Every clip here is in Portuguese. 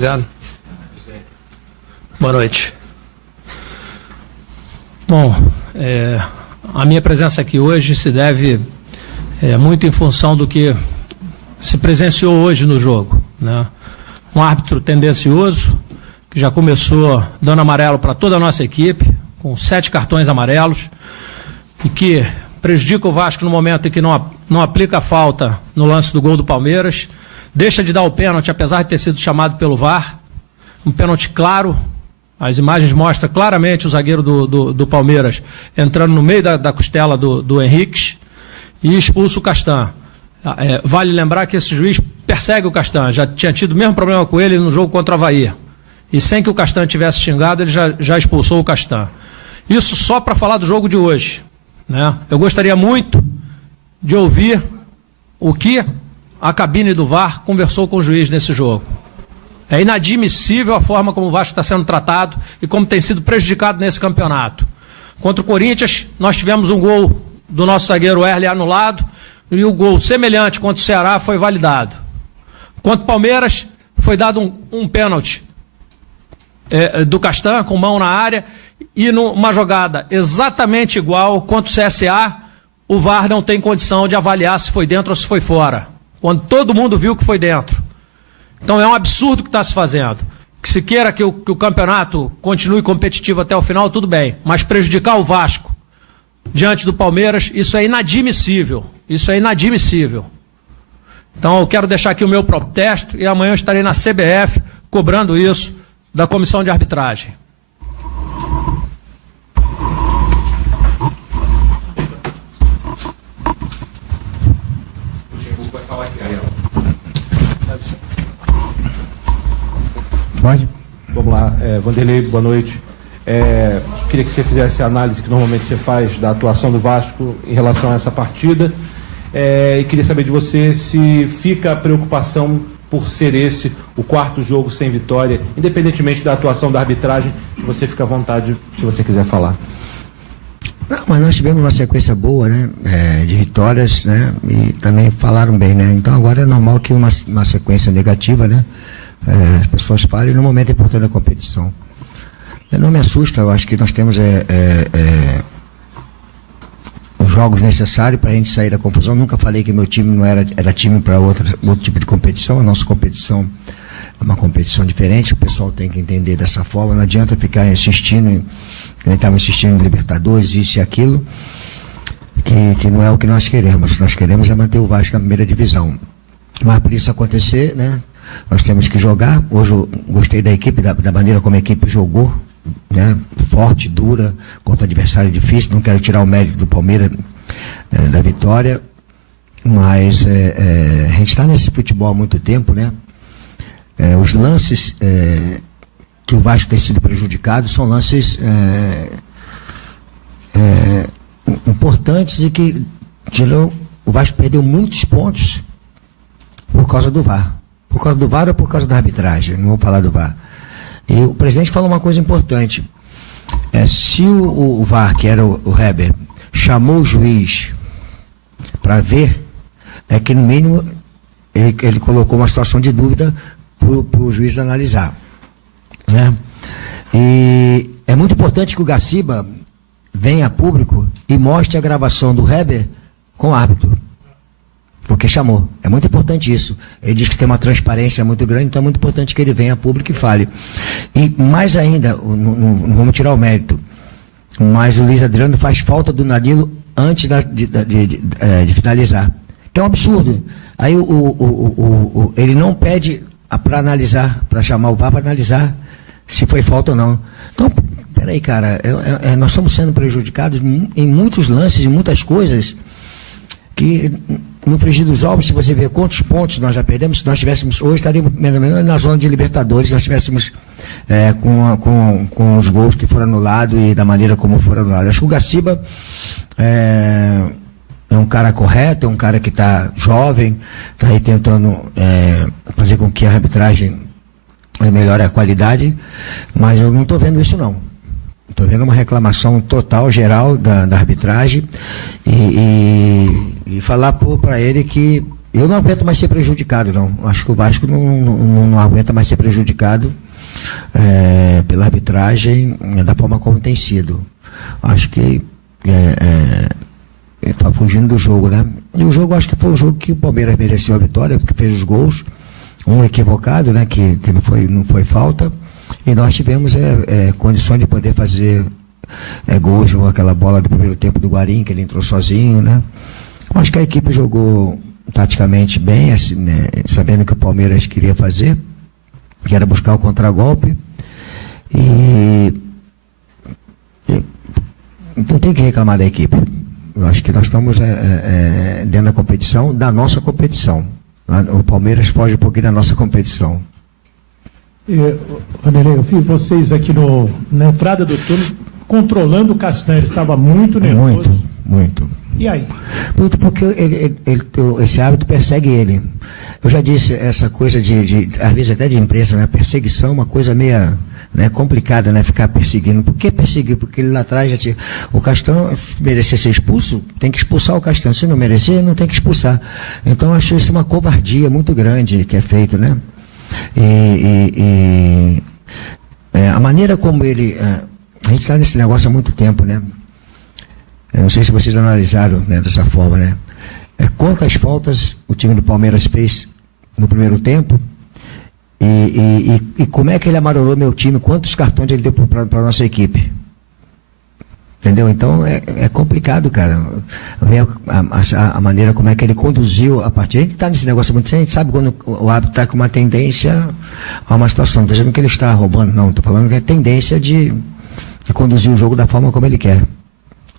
Obrigado. Boa noite. Bom, a minha presença aqui hoje se deve muito em função do que se presenciou hoje no jogo, né? Um árbitro tendencioso, que já começou dando amarelo para toda a nossa equipe, com 7 cartões amarelos, e que prejudica o Vasco no momento em que não aplica a falta no lance do gol do Palmeiras, deixa de dar o pênalti, apesar de ter sido chamado pelo VAR, um pênalti claro. As imagens mostram claramente o zagueiro do Palmeiras entrando no meio da costela do Henrique e expulsa o Castan. Vale lembrar que esse juiz persegue o Castan, já tinha tido o mesmo problema com ele no jogo contra o Avaí. E sem que o Castan tivesse xingado, ele já expulsou o Castan. Isso só para falar do jogo de hoje, né? Eu gostaria muito de ouvir o que a cabine do VAR conversou com o juiz nesse jogo. É inadmissível a forma como o Vasco está sendo tratado e como tem sido prejudicado nesse campeonato. Contra o Corinthians, nós tivemos um gol do nosso zagueiro Erle anulado e o gol semelhante contra o Ceará foi validado. Contra o Palmeiras, foi dado um pênalti do Castan com mão na área e numa jogada exatamente igual contra o CSA, o VAR não tem condição de avaliar se foi dentro ou se foi fora, quando todo mundo viu que foi dentro. Então é um absurdo o que está se fazendo. Que se queira que o campeonato continue competitivo até o final, tudo bem. Mas prejudicar o Vasco diante do Palmeiras, isso é inadmissível. Isso é inadmissível. Então eu quero deixar aqui o meu protesto e amanhã eu estarei na CBF cobrando isso da comissão de arbitragem. Pode? Vamos lá. Vanderlei, boa noite. Queria que você fizesse a análise que normalmente você faz da atuação do Vasco em relação a essa partida. E queria saber de você se fica a preocupação por ser esse o 4º jogo sem vitória, independentemente da atuação da arbitragem, você fica à vontade se você quiser falar. Não, mas nós tivemos uma sequência boa, né, de vitórias, né, e também falaram bem, né, então agora é normal que uma sequência negativa, né, as pessoas falem no momento importante da competição. Não me assusta, eu acho que nós temos os jogos necessários para a gente sair da confusão. Nunca falei que meu time não era time para outro tipo de competição. A nossa competição é uma competição diferente, o pessoal tem que entender dessa forma. Não adianta ficar insistindo, a gente estava insistindo em Libertadores, isso e aquilo, que não é o que nós queremos. Nós queremos é manter o Vasco na primeira divisão. Mas para isso acontecer, né, nós temos que jogar. Hoje eu gostei da equipe, da maneira como a equipe jogou, né, forte, dura, contra adversário difícil. Não quero tirar o mérito do Palmeiras, da vitória, mas a gente está nesse futebol há muito tempo, né? Os lances que o Vasco tem sido prejudicado são lances importantes e que o Vasco perdeu muitos pontos por causa do VAR. Por causa do VAR ou por causa da arbitragem? Não vou falar do VAR. E o presidente falou uma coisa importante. Se o VAR, que era o Heber, chamou o juiz para ver, é que no mínimo ele colocou uma situação de dúvida para o juiz analisar, né? E é muito importante que o Gaciba venha a público e mostre a gravação do Heber com o árbitro, porque chamou. É muito importante isso. Ele diz que tem uma transparência muito grande, então é muito importante que ele venha a público e fale. E mais ainda, não vamos tirar o mérito, mas o Luiz Adriano faz falta do Danilo antes de finalizar. Que é um absurdo. Aí ele não pede para analisar, para chamar o VAR para analisar se foi falta ou não. Então, peraí, cara, nós estamos sendo prejudicados em muitos lances, em muitas coisas, que no frigir dos ovos, se você ver quantos pontos nós já perdemos, se nós tivéssemos, hoje estaríamos na zona de Libertadores, se nós tivéssemos com os gols que foram anulados e da maneira como foram anulados. Acho que o Gaciba é um cara correto, é um cara que está jovem, está aí tentando fazer com que a arbitragem melhore a qualidade, mas eu não estou vendo isso não. Estou vendo uma reclamação total, geral da arbitragem e falar para ele que eu não aguento mais ser prejudicado, não. Acho que o Vasco não aguenta mais ser prejudicado pela arbitragem da forma como tem sido. Acho que está fugindo do jogo, né? E o jogo, acho que foi um jogo que o Palmeiras mereceu a vitória, porque fez os gols, um equivocado, né? Que não foi falta, e nós tivemos condições de poder fazer gols, aquela bola do primeiro tempo do Guarim, que ele entrou sozinho, né? Acho que a equipe jogou taticamente bem, assim, né? Sabendo que o Palmeiras queria fazer, que era buscar o contragolpe, e não tem que reclamar da equipe. Eu acho que nós estamos dentro da competição, da nossa competição. O Palmeiras foge um pouquinho da nossa competição. Vanderlei, eu vi vocês aqui na entrada do turno controlando o Castanho, ele estava muito nervoso. Muito. E aí? Muito, porque esse hábito persegue ele. Eu já disse, essa coisa às vezes até de imprensa, né? Perseguição é uma coisa meio, né, complicada, né? Ficar perseguindo. Por que perseguir? Porque ele lá atrás o Castanho merecer ser expulso, tem que expulsar o Castanho. Se não merecer, não tem que expulsar. Então, eu acho isso uma covardia muito grande que é feito, né? A maneira como ele... a gente está nesse negócio há muito tempo, né? Eu não sei se vocês analisaram, né, dessa forma, né? Quantas faltas o time do Palmeiras fez no primeiro tempo e como é que ele amarelou meu time, quantos cartões ele deu para a nossa equipe. Entendeu? Então é complicado, cara. Ver a maneira como é que ele conduziu a partida. A gente está nesse negócio muito sério, a gente sabe quando o árbitro está com uma tendência a uma situação. Não estou dizendo que ele está roubando, não. Estou falando que é tendência de conduzir o jogo da forma como ele quer,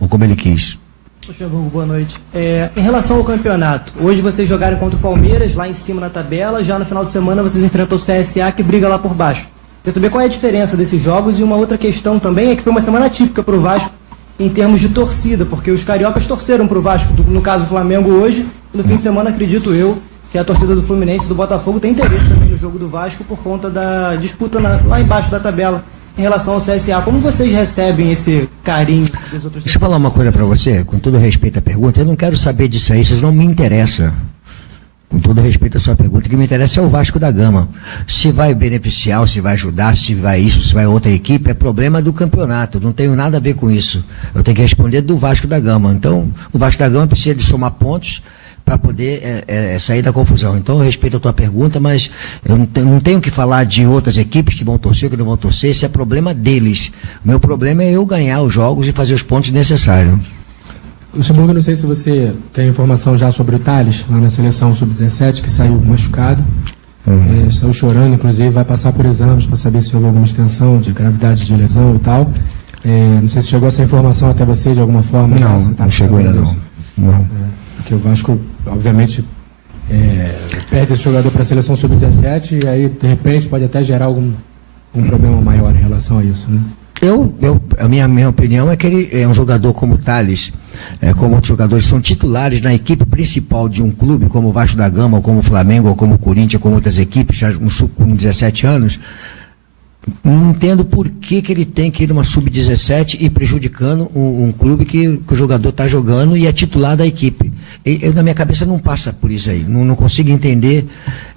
ou como ele quis. Luxemburgo, boa noite. Em relação ao campeonato, hoje vocês jogaram contra o Palmeiras, lá em cima na tabela, já no final de semana vocês enfrentam o CSA, que briga lá por baixo. Quer saber qual é a diferença desses jogos? E uma outra questão também é que foi uma semana típica para o Vasco em termos de torcida, porque os cariocas torceram para o Vasco, no caso o Flamengo hoje, e no fim de semana, acredito eu, que a torcida do Fluminense e do Botafogo tem interesse também no jogo do Vasco por conta da disputa lá embaixo da tabela. Em relação ao CSA, como vocês recebem esse carinho dos outros? Deixa eu falar uma coisa para você, com todo respeito à pergunta, eu não quero saber disso aí, isso não me interessa. Com todo respeito à sua pergunta, o que me interessa é o Vasco da Gama. Se vai beneficiar, se vai ajudar, se vai isso, se vai outra equipe, é problema do campeonato, não tenho nada a ver com isso. Eu tenho que responder do Vasco da Gama. Então, o Vasco da Gama precisa de somar pontos para poder sair da confusão. Então, eu respeito a tua pergunta, mas eu não tenho que falar de outras equipes que vão torcer ou que não vão torcer, esse é problema deles. O meu problema é eu ganhar os jogos e fazer os pontos necessários. Luxemburgo, não sei se você tem informação já sobre o Thales, lá na seleção sub-17, que saiu machucado. Saiu chorando, inclusive, vai passar por exames para saber se houve alguma extensão de gravidade de lesão e tal. Não sei se chegou essa informação até você de alguma forma. Não chegou ainda não. Porque o Vasco, obviamente, perde esse jogador para a seleção sub-17 e aí, de repente, pode até gerar algum problema maior em relação a isso, né? A minha opinião é que ele é um jogador como o Thales, como outros jogadores, são titulares na equipe principal de um clube como o Vasco da Gama, ou como o Flamengo, ou como o Corinthians, como outras equipes, já com 17 anos. Não entendo por que ele tem que ir numa sub-17 e prejudicando um clube que o jogador está jogando e é titular da equipe. Na minha cabeça não passa por isso aí. Não consigo entender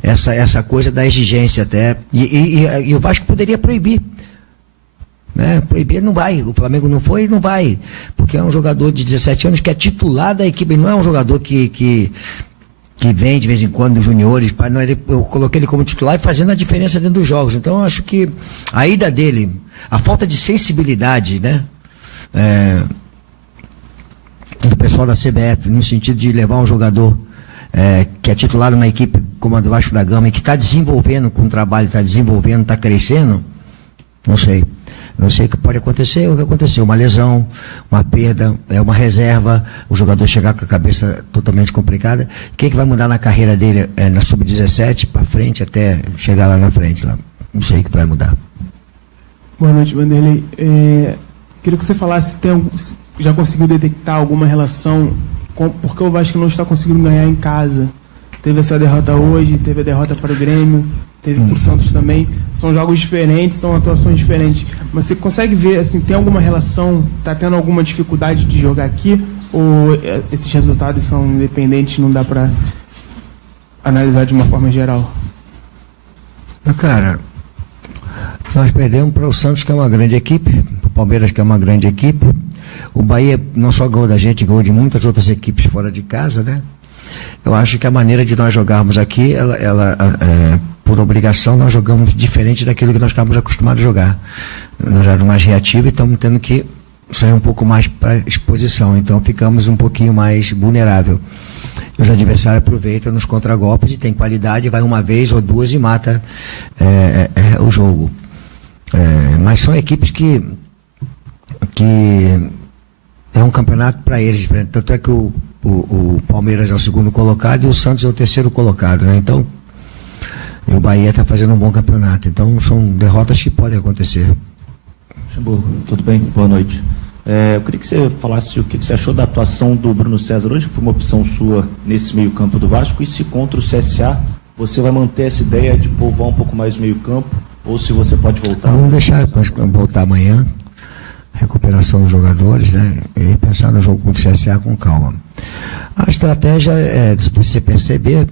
essa coisa da exigência até. E o Vasco poderia proibir. Né? Proibir não vai. O Flamengo não foi e não vai. Porque é um jogador de 17 anos que é titular da equipe. Não é um jogador que vem de vez em quando dos juniores, eu coloquei ele como titular e fazendo a diferença dentro dos jogos. Então eu acho que a ida dele, a falta de sensibilidade, né, do pessoal da CBF, no sentido de levar um jogador que é titular numa equipe como a do Vasco da Gama e que está desenvolvendo com o trabalho, está desenvolvendo, está crescendo, não sei. Não sei o que pode acontecer, o que aconteceu, uma lesão, uma perda, uma reserva, o jogador chegar com a cabeça totalmente complicada. O que vai mudar na carreira dele na sub-17 para frente até chegar lá na frente? Lá. Não sei o que vai mudar. Boa noite, Vanderlei. Queria que você falasse se já conseguiu detectar alguma relação porque o Vasco não está conseguindo ganhar em casa. Teve essa derrota hoje, teve a derrota para o Grêmio, teve para o Santos também. São jogos diferentes, são atuações diferentes. Mas você consegue ver, assim, tem alguma relação? Está tendo alguma dificuldade de jogar aqui? Ou esses resultados são independentes, não dá para analisar de uma forma geral. Cara, nós perdemos para o Santos, que é uma grande equipe, para o Palmeiras, que é uma grande equipe. O Bahia não só ganhou da gente, ganhou de muitas outras equipes fora de casa, né? Eu acho que a maneira de nós jogarmos aqui, por obrigação, nós jogamos diferente daquilo que nós estávamos acostumados a jogar. Nós éramos mais reativos e estamos tendo que sair um pouco mais para exposição, então ficamos um pouquinho mais vulnerável. Os adversários aproveitam nos contragolpes e tem qualidade, vai uma vez ou duas e mata o jogo. Mas são equipes que é um campeonato para eles, tanto é que o Palmeiras é o segundo colocado e o Santos é o terceiro colocado, né? Então, e o Bahia está fazendo um bom campeonato, então são derrotas que podem acontecer. Luxemburgo, tudo bem? Boa noite. Eu queria que você falasse o que você achou da atuação do Bruno César hoje, que foi uma opção sua nesse meio campo do Vasco, e se contra o CSA você vai manter essa ideia de povoar um pouco mais o meio campo, ou se você pode voltar? Vamos deixar voltar amanhã, recuperação dos jogadores, né? E pensar no jogo contra o CSA com calma. A estratégia se você perceber,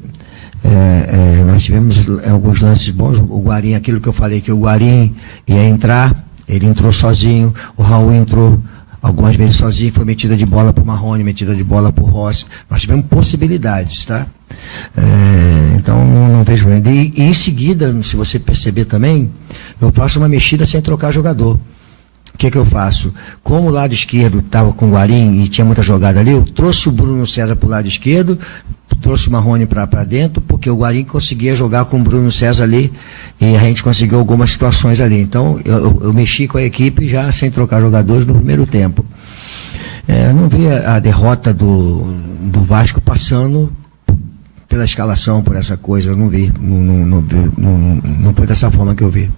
nós tivemos alguns lances bons. O Guarim, aquilo que eu falei, que o Guarim ia entrar, ele entrou sozinho, o Raul entrou algumas vezes sozinho, foi metida de bola para o Marrone, metida de bola para o Rossi. Nós tivemos possibilidades, tá? Então não vejo bem. E em seguida, se você perceber também, eu faço uma mexida sem trocar jogador. O que eu faço? Como o lado esquerdo estava com o Guarim e tinha muita jogada ali, eu trouxe o Bruno César para o lado esquerdo, trouxe o Marrone para dentro, porque o Guarim conseguia jogar com o Bruno César ali e a gente conseguiu algumas situações ali. Então eu mexi com a equipe já sem trocar jogadores no primeiro tempo. Eu não vi a derrota do Vasco passando pela escalação, por essa coisa, eu não vi. Não foi dessa forma que eu vi.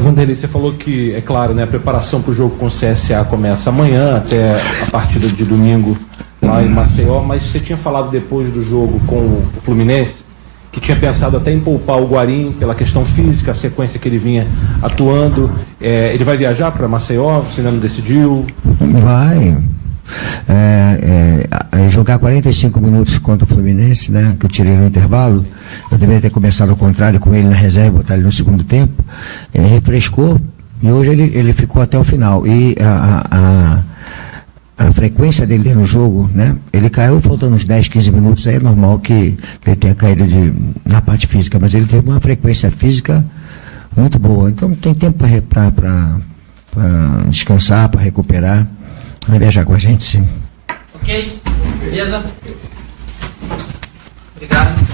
Vanderlei, você falou que, é claro, né, a preparação para o jogo com o CSA começa amanhã, até a partida de domingo lá em Maceió, mas você tinha falado depois do jogo com o Fluminense, que tinha pensado até em poupar o Guarim pela questão física, a sequência que ele vinha atuando. Ele vai viajar para Maceió? Você ainda não decidiu? Vai. Jogar 45 minutos contra o Fluminense, né, que eu tirei no intervalo, eu deveria ter começado ao contrário com ele na reserva, botar ele no segundo tempo. Ele refrescou e hoje ele ficou até o final. E a frequência dele no jogo, né, ele caiu faltando uns 10, 15 minutos, aí é normal que ele tenha caído na parte física, mas ele teve uma frequência física muito boa. Então tem tempo para descansar, para recuperar. Vai viajar com a gente, sim. Ok? Beleza? Obrigado.